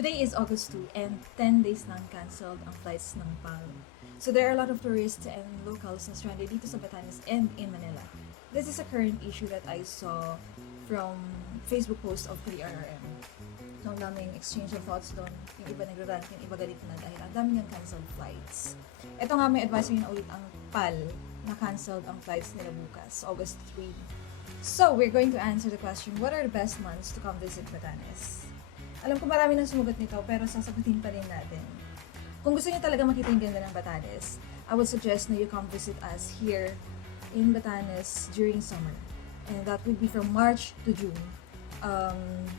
Today is August 2 and 10 days nang cancelled ang flights ng PAL. So there are a lot of tourists and locals na stranded dito sa Batanes and in Manila. This is a current issue that I saw from Facebook post of 3RRM. So ang daming exchange of thoughts doon. Yung iba nagrarant, yung iba galit na dahil ang daming yung cancelled flights. Ito nga may advisory na ulit ang PAL na cancelled ang flights nila bukas, August 3. So we're going to answer the question, what are the best months to come visit Batanes? Alam ko marami nang sumugot nito, pero sasagutin pa rin natin. Kung gusto niyo talaga makita yung ganda ng Batanes, I would suggest na you come visit us here in Batanes during summer. And that would be from March to June.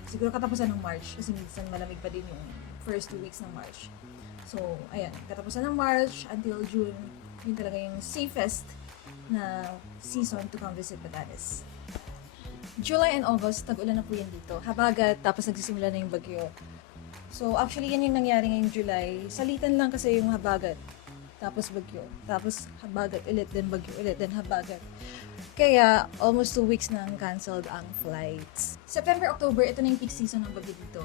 Siguro katapusan ng March, kasi minsan malamig pa din yung first 2 weeks ng March. So, ayan, katapusan ng March until June, yun talaga yung safest na season to come visit Batanes. July and August, tag-ulan na po yan dito. Habagat, tapos nagsisimula na yung bagyo. So, actually, yan yung nangyari ngayong July. Salitan lang kasi yung habagat. Tapos bagyo. Tapos habagat ulit, then bagyo ulit, then habagat. Kaya, almost 2 weeks nang cancelled ang flights. September, October, ito na yung peak season ng bagyo dito.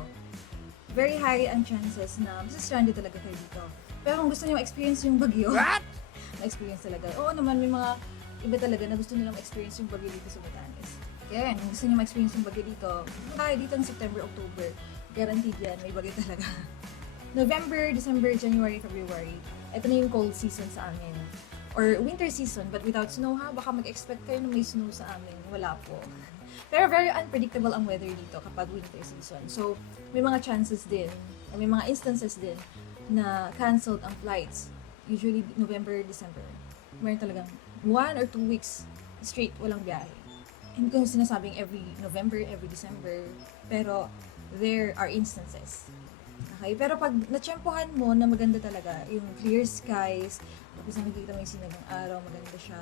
Very high ang chances na stranded talaga kayo dito. Pero kung gusto niyo ma-experience yung bagyo, ma-experience talaga. Oo naman, may mga iba talaga na gusto nilang ma-experience yung bagyo dito sa Batanes. Kaya kung gusto niyo ma-experience yung bagyo dito, kaya dito ng September, October, guaranteed yan, may bagyo talaga. November, December, January, February, ito na yung cold season sa amin. Or winter season, but without snow ha, baka mag-expect kayo na may snow sa amin. Wala po. Pero very unpredictable ang weather dito kapag winter season. So, may mga chances din, may mga instances din na canceled ang flights. Usually, November, December. Meron talagang 1 or 2 weeks straight walang biyahe. Hindi ko sinasabing every November, every December, pero there are instances. Okay? Pero pag natsyempohan mo na maganda talaga, yung clear skies, tapos nakikita mo yung sinagang araw, maganda siya.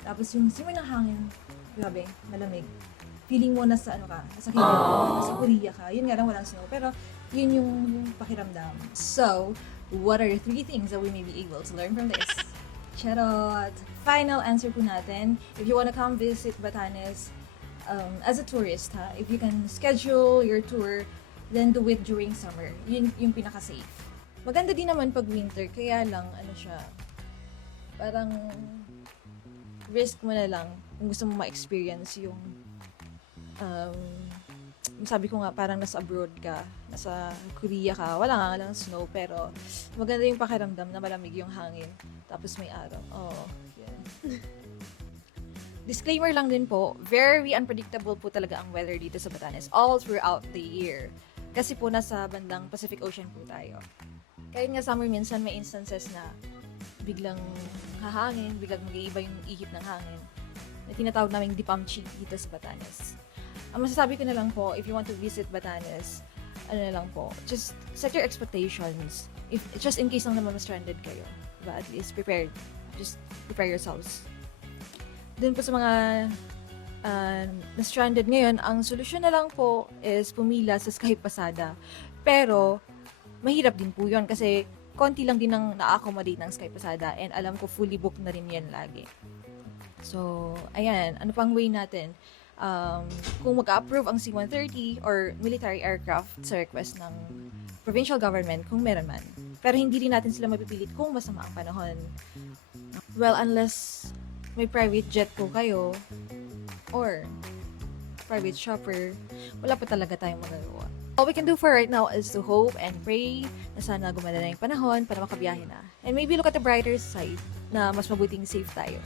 Tapos yung simoy ng hangin, grabe, malamig. Feeling mo nasa ano ka, nasa Kyoto, nasa Korea ka. Yun nga lang walang snow, pero yun yung pakiramdam. So, what are the 3 things that we may be able to learn from this? Charot! Final answer po natin, if you wanna come visit Batanes as a tourist, ha, if you can schedule your tour, then do it during summer. Yun yung pinaka-safe. Maganda din naman pag winter, kaya lang, ano siya, parang risk mo na lang kung gusto mo ma-experience yung sabi ko nga, parang nasa abroad ka, nasa Korea ka, wala nga lang snow, pero maganda yung pakiramdam na malamig yung hangin, tapos may araw. Oh, yan. Disclaimer lang din po, very unpredictable po talaga ang weather dito sa Batanes all throughout the year. Kasi po nasa bandang Pacific Ocean po tayo. Kahit nga summer minsan may instances na biglang hahangin, biglang mag-iiba yung ihip ng hangin na tinatawag namin dipamchi dito sa Batanes. Ang masasabi ko na lang po, if you want to visit Batanes, ano na lang po, just set your expectations. Just in case lang naman stranded kayo. Diba? At least prepared. Just prepare yourselves. Dun po sa mga na-stranded ngayon, ang solusyon na lang po is pumila sa Sky Pasada. Pero, mahirap din po yun kasi konti lang din ang na-accommodate ng Sky Pasada and alam ko fully booked na rin yan lagi. So, ayan, ano pang way natin? Kung mag-approve ang C-130 or military aircraft sa request ng provincial government, kung meron man. Pero hindi rin natin sila mapipilit kung masama ang panahon. Well, unless may private jet po kayo or private chopper, wala pa talaga tayong magagawa. All we can do for right now is to hope and pray na sana gumanda na yung panahon para makabiyahe na. And maybe look at the brighter side na mas mabuting safe tayo.